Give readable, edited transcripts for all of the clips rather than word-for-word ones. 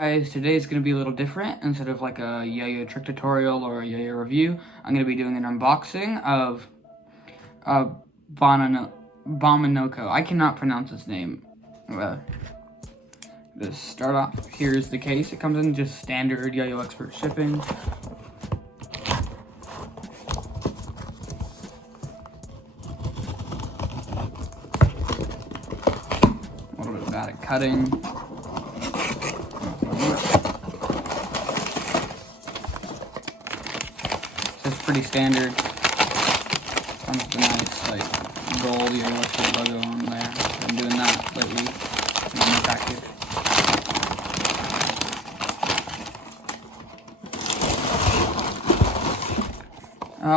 Guys, today is going to be a little different. Instead of like a yo-yo trick tutorial or a yo-yo review, I'm going to be doing an unboxing of Bominoko. I cannot pronounce its name. To start off, here's the case. It comes in just standard Yo-Yo Expert shipping. A little bit of bad at cutting. It's pretty standard. Comes with a nice like gold Yo-Yo Expert logo on there. I've been doing that lately in my package.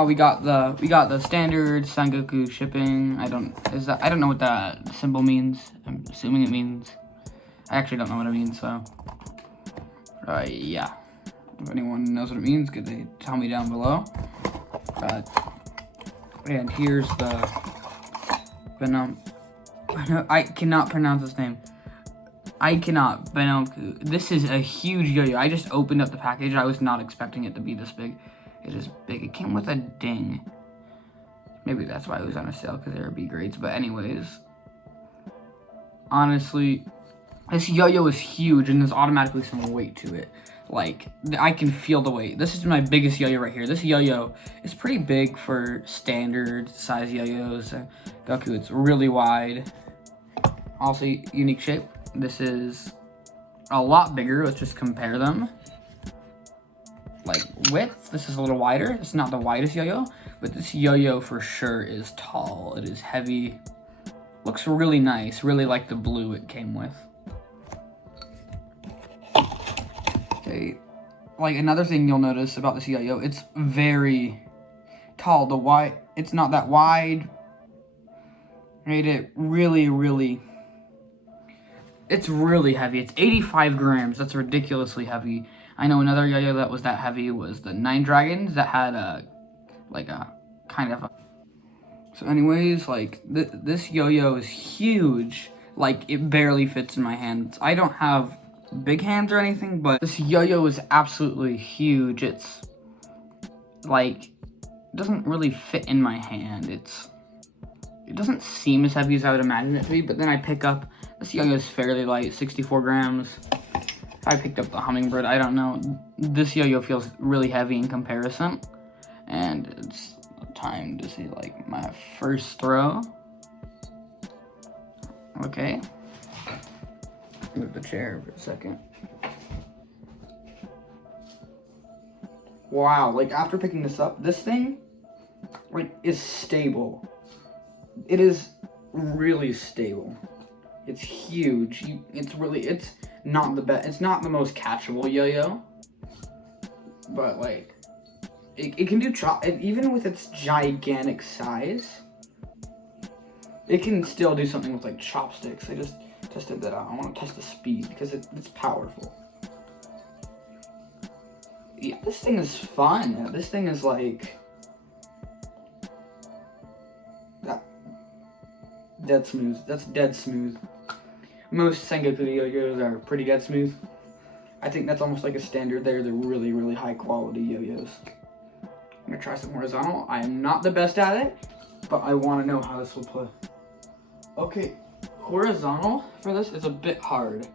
We got the standard Sengoku shipping. I don't know what that symbol means. I'm assuming it means. I actually don't know what it means, so yeah. If anyone knows what it means, could they tell me down below? And here's the Venom. I cannot pronounce this name. I cannot. Bominoko. This is a huge yo-yo. I just opened up the package. I was not expecting it to be this big. It is big. It came with a ding. Maybe that's why it was on a sale, because there are B grades. But anyways, honestly, this yo-yo is huge, and there's automatically some weight to it. Like, I can feel the weight. This is my biggest yo-yo right here. This yo-yo is pretty big for standard size yo-yos. Goku, it's really wide. Also, unique shape. This is a lot bigger. Let's just compare them. Like width, this is a little wider. It's not the widest yo-yo, but this yo-yo for sure is tall. It is heavy. Looks really nice. Really like the blue it came with. Okay, like another thing you'll notice about this yo-yo, it's very tall. It's not that wide. Made it really. It's really heavy. It's 85 grams. That's ridiculously heavy. I know another yo-yo that was that heavy was the Nine Dragons that had a kind of a... So anyways, like this yo-yo is huge. Like it barely fits in my hands. I don't have big hands or anything, but this yo-yo is absolutely huge. It's like, it doesn't really fit in my hand. It doesn't seem as heavy as I would imagine it to be, but then I pick up, this yo-yo is fairly light, 64 grams. I picked up the Hummingbird, I don't know. This yo-yo feels really heavy in comparison. And it's time to see like my first throw. Okay. Move the chair for a second. Wow, like after picking this up, this thing like is stable. It is really stable. It's huge. It's not the best. It's not the most catchable yo-yo, but like it can do even with its gigantic size. It can still do something with like chopsticks. I just tested that out. I want to test the speed because it's powerful. Yeah, this thing is fun. This thing is like dead smooth. That's dead smooth. Most Sengoku yo-yos are pretty dead smooth. I think that's almost like a standard there. They're really high quality yo-yos. I'm gonna try some horizontal. I am not the best at it, but I want to know how this will play. Okay, horizontal for this is a bit hard.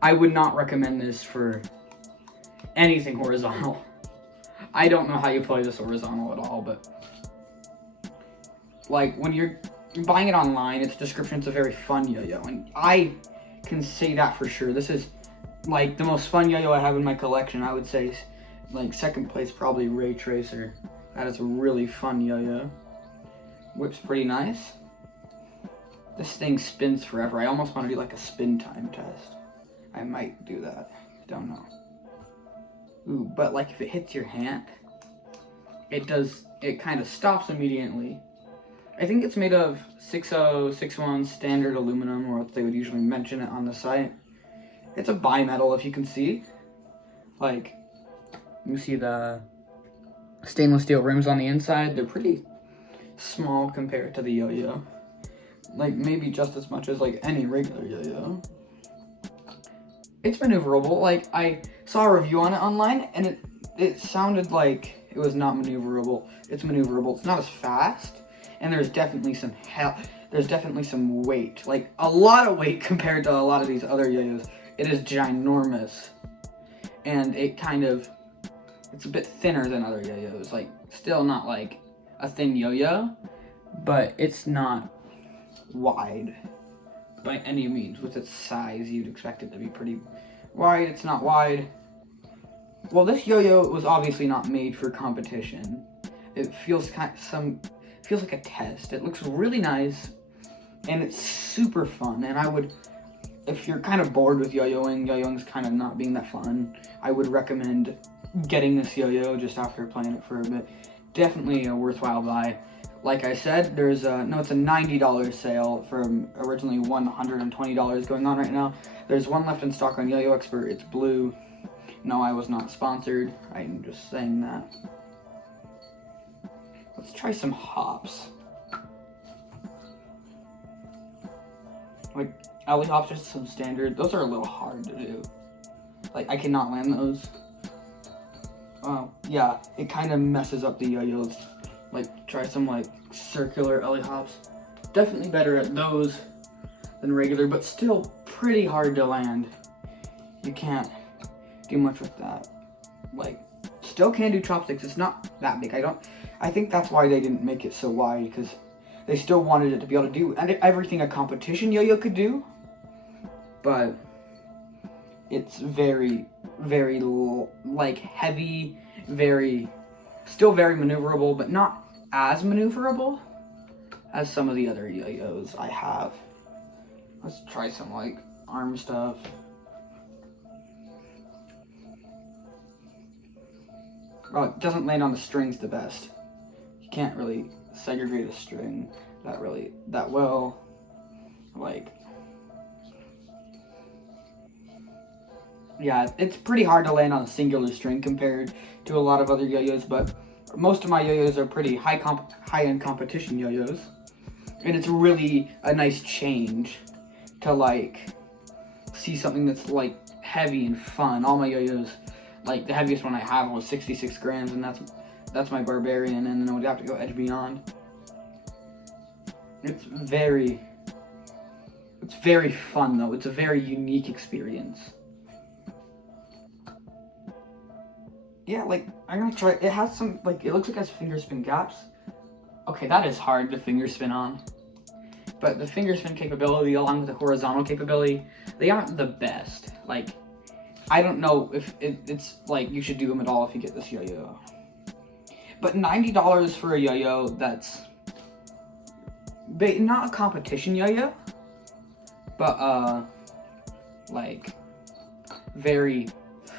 I would not recommend this for anything horizontal. I don't know how you play this horizontal at all, but like when you're buying it online, its description, it's a very fun yo-yo, and I can say that for sure. This is like the most fun yo-yo I have in my collection. I would say like second place probably Ray Tracer. That is a really fun yo-yo. Whip's pretty nice. This thing spins forever. I almost want to do like a spin time test. I might do that. Don't know. Ooh, but like if it hits your hand, it kind of stops immediately. I think it's made of 6061 standard aluminum, or what they would usually mention it on the site. It's a bimetal, if you can see. Like, you see the stainless steel rims on the inside. They're pretty small compared to the yo-yo. Like, maybe just as much as like any regular yo-yo. it's maneuverable. Like, I saw a review on it online, and it sounded like it was not maneuverable. It's maneuverable. It's not as fast, and there's definitely some weight, like a lot of weight compared to a lot of these other yo-yos. It is ginormous, and it's a bit thinner than other yo-yos. Like, still not like a thin yo-yo, but it's not wide by any means. With its size, you'd expect it to be pretty wide. It's not wide. Well, this yo-yo was obviously not made for competition. It feels like a test. It looks really nice, and it's super fun. And I would, if you're kind of bored with yo-yoing's kind of not being that fun, I would recommend getting this yo-yo just after playing it for a bit. Definitely a worthwhile buy. Like I said, it's a $90 sale from originally $120 going on right now. There's one left in stock on Yo-Yo Expert. It's blue. No, I was not sponsored. I'm just saying that. Let's try some hops. Like, alley hops are some standard. Those are a little hard to do. Like, I cannot land those. Yeah, it kind of messes up the yo-yos. Like, try some, like, circular alley hops. Definitely better at those than regular, but still pretty hard to land. You can't do much with that. Like, still can do chopsticks. It's not that big. I think that's why they didn't make it so wide, because they still wanted it to be able to do everything a competition yo-yo could do, but it's very, very, like, heavy, still very maneuverable, but not as maneuverable as some of the other yo-yos I have. Let's try some, like, arm stuff. Well, it doesn't land on the strings the best. You can't really segregate a string that well. Like, yeah, it's pretty hard to land on a singular string compared to a lot of other yo-yos, but most of my yo-yos are pretty high-end competition yo-yos. And it's really a nice change to, like, see something that's, like, heavy and fun. All my yo-yos, like, the heaviest one I have was 66 grams, and that's my Barbarian, and then I would have to go Edge Beyond. It's very fun, though. It's a very unique experience. Yeah, like, I'm gonna try, it has some, like, it looks like it has finger spin gaps. Okay, that is hard to finger spin on. But the finger spin capability, along with the horizontal capability, they aren't the best. Like, I don't know if it's, like, you should do them at all if you get this yo-yo. But $90 for a yo-yo that's not a competition yo-yo, but, like, very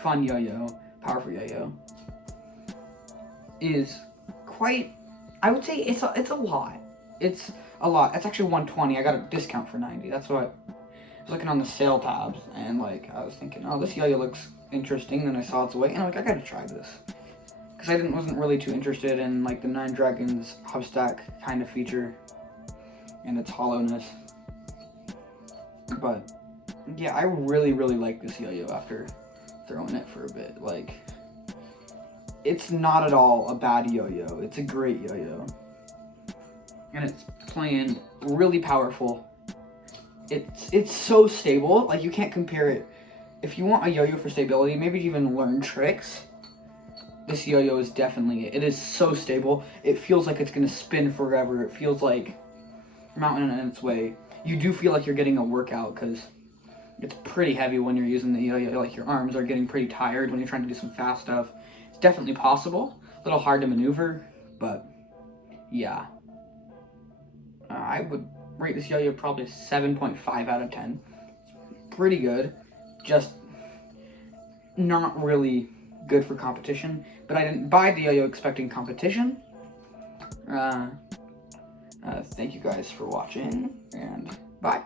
fun yo-yo, powerful yo-yo, is quite, I would say it's a lot. It's a lot. It's actually $120. I got a discount for $90. That's what I was looking on the sale tabs, and, like, I was thinking, oh, this yo-yo looks interesting. Then I saw its weight, and I'm like, I gotta try this, because I wasn't really too interested in, like, the Nine Dragons Hubstack kind of feature and its hollowness. But yeah, I really, really like this yo-yo after throwing it for a bit. Like, it's not at all a bad yo-yo. It's a great yo-yo, and it's playing really powerful. It's so stable. Like, you can't compare it. If you want a yo-yo for stability, maybe even learn tricks, this yo-yo is definitely it. It is so stable. It feels like it's gonna spin forever. It feels like mountain in its way. You do feel like you're getting a workout, because it's pretty heavy when you're using the yo-yo. Like, your arms are getting pretty tired when you're trying to do some fast stuff. It's definitely possible. A little hard to maneuver, but yeah. I would rate this yo-yo probably 7.5 out of 10. It's pretty good. Just not really good for competition. But I didn't buy the yo-yo expecting competition. Thank you guys for watching, and bye.